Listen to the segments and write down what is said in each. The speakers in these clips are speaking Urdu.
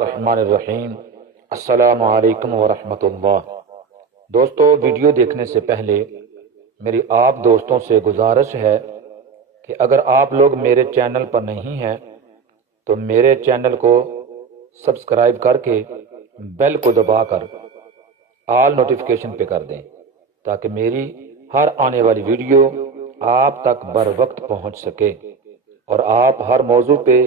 الرحمن الرحیم۔ السلام علیکم ورحمۃ اللہ۔ دوستو، ویڈیو دیکھنے سے پہلے میری آپ دوستوں سے گزارش ہے کہ اگر آپ لوگ میرے چینل پر نہیں ہیں تو میرے چینل کو سبسکرائب کر کے بیل کو دبا کر آل نوٹیفیکیشن پہ کر دیں تاکہ میری ہر آنے والی ویڈیو آپ تک بر وقت پہنچ سکے اور آپ ہر موضوع پہ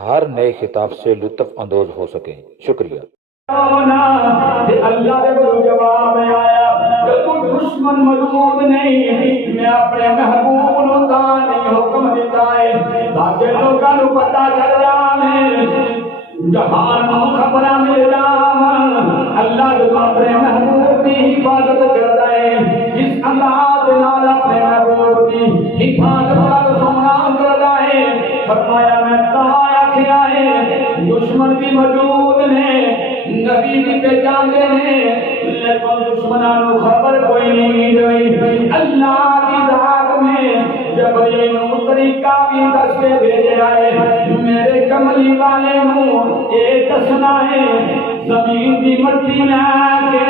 ہر نئے خطاب سے لطف اندوز ہو سکیں۔ شکریہ۔ اللہ کے جواب میں آیا کہ تو دشمن موجود نہیں، میں اپنے محبوب نو تانی حکم دیتا ہے تاکہ لوگاں نو پتہ چل جاوے، جہان نو خبراں مل جاون۔ اللہ جو اپنے محبوب دی حفاظت کردا ہے، جس اللہ دے نال اپنے محبوب دی حفاظت کر سونا کردا ہے، فرمایا میں تا آکھیا ہے دشمن بھی موجود نے، نبی بھی پہچاندے ہیں، لیکن دشمنانو خبر کوئی نہیں ہوئی۔ اللہ کی ذات میں جبریل نو طریقہ بھی دس کے بھیجا ہے، میرے کملی والے نو یہ دسنا ہے زمین دی مٹی لا کے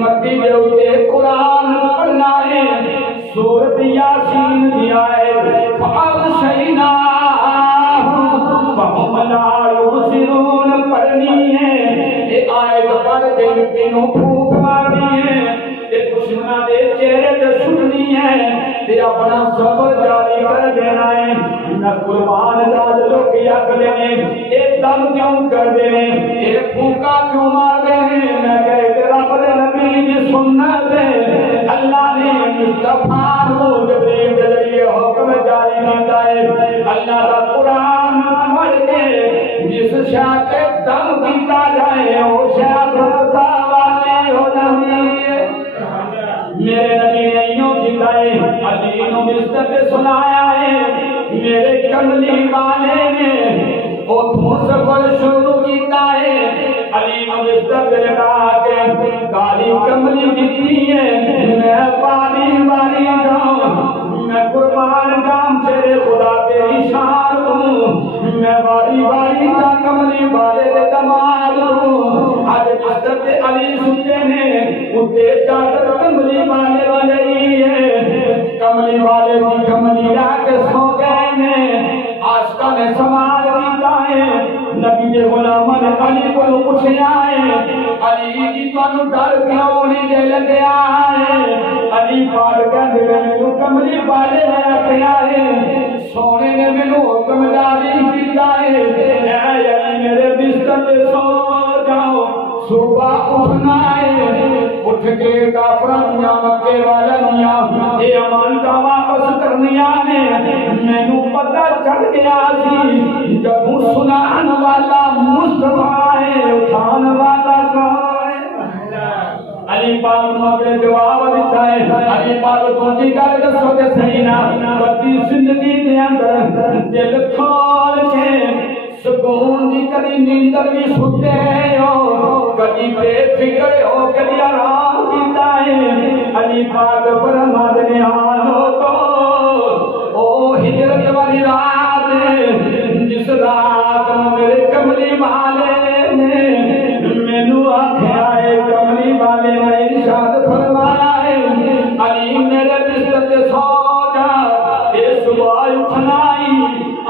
مٹی دے اوتے قرآن پڑھنا ہے، سورۃ یاسین دی آیت فاغشینا فہم لا یبصرون پڑھنی ہے، یہ آیت پڑھ کے مٹی نو پھونک مارنی ہے، یہ دشمناں دے چہرے تے سٹنی ہے، تے اپنا سفر جاری کر دینا ہے۔ نہ قربان داد لوگ آکھدے نے اے دم کیوں کر دے نے، اے پھونکا کیوں مار دے نے، میں کہے رب دے نبی دی سنت ہے، اللہ نے مصطفیٰ نو جبریل دے ذریعے حکم جاری کیتا ہے۔ اللہ دا قرآن پڑھ کے جس شاہ تے دم کیتا جائے وہ شاہ برتا والی ہو جاتی ہے۔ میرے نبی نے یوں کیتا ہے، علی نو بستر پہ سنایا ہے، میرے کملی والے نے اتھوں سفر شروع کیتا ہے، علی نو بستر پہ لگا کے کالی کملی دیتی ہے، میں پانی والی جاؤں، میں قربان جام تیرے خدا تیری شان ہوں، میں باری باری جا کملی والے دے دماغ ہوں۔ آج بستر پہ علی سنتے ہیں اتے چادر کملی والے والی ہے، کملی والے کی کملی لا کے سو گئے نے، آشقا نے سوال کیتا ہے، نبی دے غلاماں نے علی کو پوچھیا ہے علی جی تانوں ڈر کیوں نہیں جے لگیا ہے؟ علی پاک کہندے مینوں کملی والے نے آکھیا ہے، سونے نے مینوں حکم جاری کیتا ہے، اے علی میرے بستر تے سو جاؤ، صبح اٹھنا ہے، اٹھ کے کافراں دیاں مکے والیاں دیاں اے امانتاں واپس کرنیاں نے، مینوں پتہ چل گیا سی جدوں سنان والا مصطفیٰ ہے اٹھان والا کون ہے؟ علی پاک نے اپنے جواب دیتا ہے، علی پاک تسی گل دسو تے صحیح نہ کدی زندگی دے اندر دل کھول کے سکون دی کدی نیندر بھی ستے ہو، کدی بے فکر ہو، کدی آرام کیتا ہے؟ علی پاک فرماتے ہیں آنو تو او ہجرت والی رات جس رات میرے کملی والے نے مینوں آکھیا ہے، کملی والے نے ارشاد فرمایا ہے علی میرے بستر تے سو جا، اے صبح اٹھنا ہی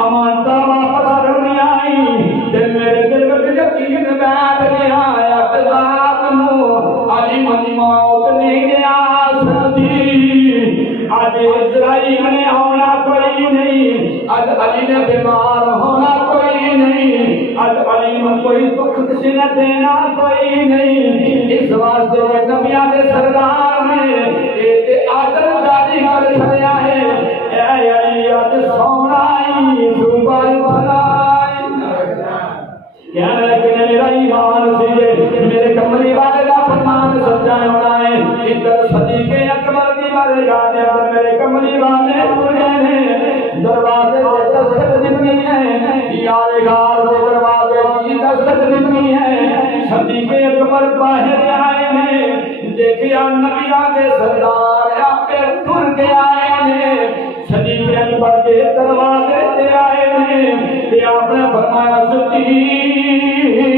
امانتاں واپس کرنی آئی، تے میرے دل وچ یقین بیٹھ گیا ہے کہ رات نو علی منی موت نہیں گیا سکتی، آج اسرائیل نے ہونا کوئی نہیں، آج علی نے بیمار ہونا کوئی نہیں، آج علی میں کوئی دکھ کسی نے دینا کوئی نہیں، اس واسطے نبیاں دے سردار نے ایک آدر جاری کر چھڑیا ہے، اے علی آج سونا ہی صبح اٹھنا کہنے لگے میرا ایمان سے میرے کملی والے کا فرمان سچا ہونا ہے، ادھر صدیق اکبر کی بارگاہ دے اندر میرے کملی والے پورے نے دروازے سے دستک دینی ہے، یار غار دے دروازے کی دستک دینی ہے، صدیق اکبر باہر آئے ہیں، دیکھیا نبیاں دے سردار آپ ٹر کے آئے ہیں، صدیق اکبر کے دروازے تے آئے ہیں، تے آپ نے فرمایا صدیق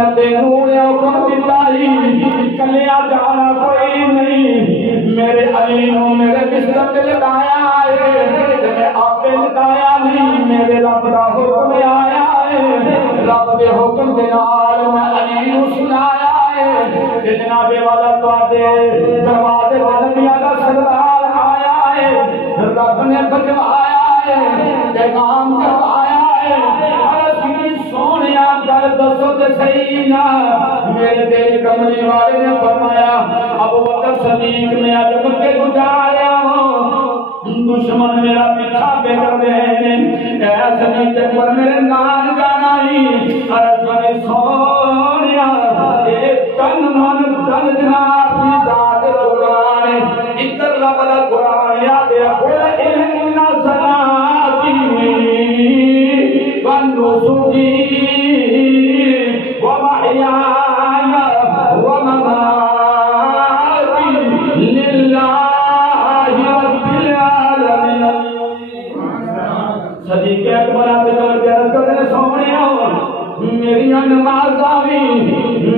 میں تینوں نے حکم دیتا ہی کلیا جانا کوئی نہیں میرے علی نو میرے بستر تے لٹایا ہے میں آپ پہ لٹایا نہیں میرے رب دا حکم آیا ہے رب دے حکم دے نال میں علی نو سلایا ہے کہ جناب والا تواڈے دروازے تے نبیاں دا سردار آیا ہے رب نے بچوایا ہے پیغام کروایا ہے سونیا گل دسو تے صحیح نہ میرے دل کملی والے نے فرمایا ابو بکر صدیق میں اج مکے گزاریا دشمن میرا پیچھا پہ کر دے اے صدیق اکبر میرے نال جانا ہی عرض میں سونیا اے تن من تن جناب کی ذات قرآن ادھر لبلا قرآن یاد ہے قل ان صلاتی ونسکی ومحیاي ومماتي لله رب العالمين صدیق اکبر آتے جو عرض کرنے سونیا میری نمازاں بھی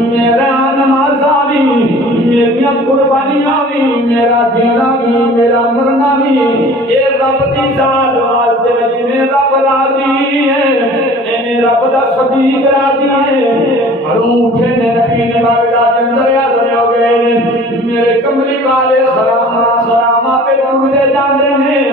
میرا نمازاں بھی میری قربانیاں بھی میرا جینا بھی میرا مرنا بھی اے رب دی ذات واسطے جویں رب راضی ہے رب دا صدیق راضی ہے ہروں اٹھے نے نبی نے باغ دریا دریا گئے میرے کملی والے سلامہ پہ ٹوٹے جاندے ہیں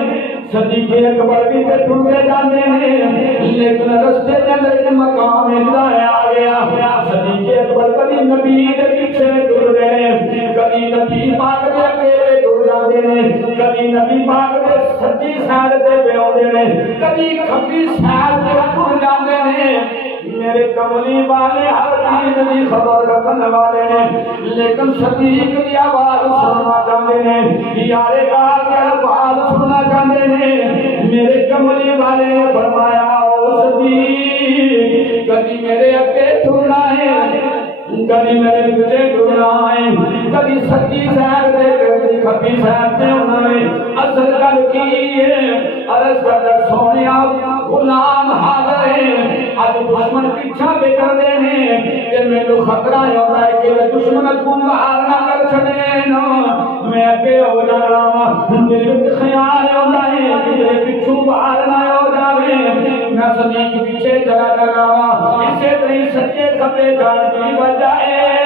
صدیق اکبر بھی پہ ٹوٹے جاندے ہیں لیکن رستے کے اندر ایک مقام ہدایت آ گیا صدیق اکبر کبھی نبی کے پیچھے ٹر گئے کبھی نبی پاک دے اکیلے ٹر جاندے ہیں کبھی نبی پاک دے سچی سائڈ تے پہ ہوندے نے کبھی کھبی سائڈ تے ٹر جاندے ہیں میرے کملی والے ہر چیز کی خبر رکھنے والے نے لیکن صدیق کی آواز سننا چاہتے ہیں یارے گار کے الفاظ سننا چاہتے ہیں میرے کملی والے نے فرمایا او صدیق کبھی میرے اگے ٹرنا ہے کبھی میرے پیچھے ٹرنا ہے کبھی سچی سیر دے کبھی کھبی سیر دے ہونا ہے اصل گل کی ہے عرض کر سونیا غلام حاضر ہے آج دشمن پیچھا بے کر دے ہیں کہ میں تو خطرہ ہوتا ہے کہ دشمن کو باہر نہ کر چھڑے نا میں اگے ہو جانا میرے خیال ہوتا ہے کہ میرے پیچھو باہر نہ ہو جاوے میں صدیق پیچھے چلا جانا اسے طرح سچے کھپے جان کی بجائے